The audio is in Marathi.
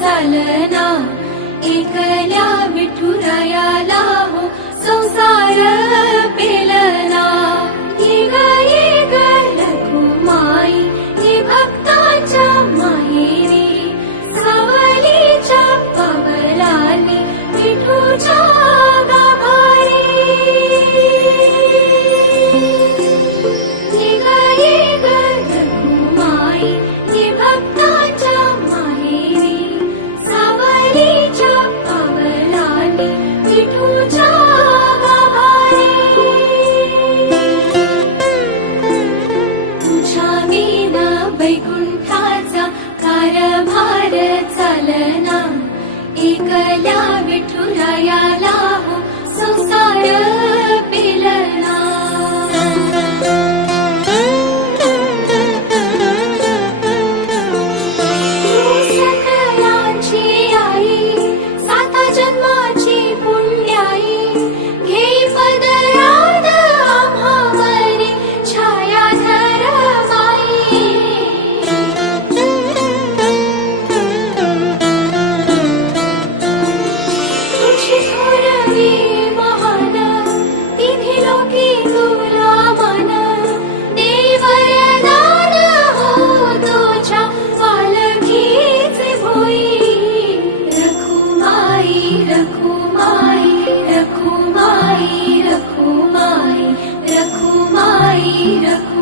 चालना, एकल्या विठुरायाला हो संसार पेलना। ये ग रखुमाई, ये भक्ताच्या माहेरी, सावलीच्या पावलांनी विठूच्या गाभारी। ये ग रखुमाई, ये भक्ताच्या माहेरी, सावलीच्या पावलांनी विठूच्या गाभारी। तुझ्या विना वैकुंठाचा कारभार चालना, एकल्या विठुरायाला हो संसार पेलना। सकळांची आई, साता जन्माची पुण्याई, घेई पदरात आम्हावरी छायाधर माई। तुझी थोरवी महान, तिन्ही लोकी तुला मान, देई वरदान हो तुझ्या पालखीचे भोई। रखुमाई, रखुमाई, रखुमाई, रखुमाई, रखुमाई, रखुमाई।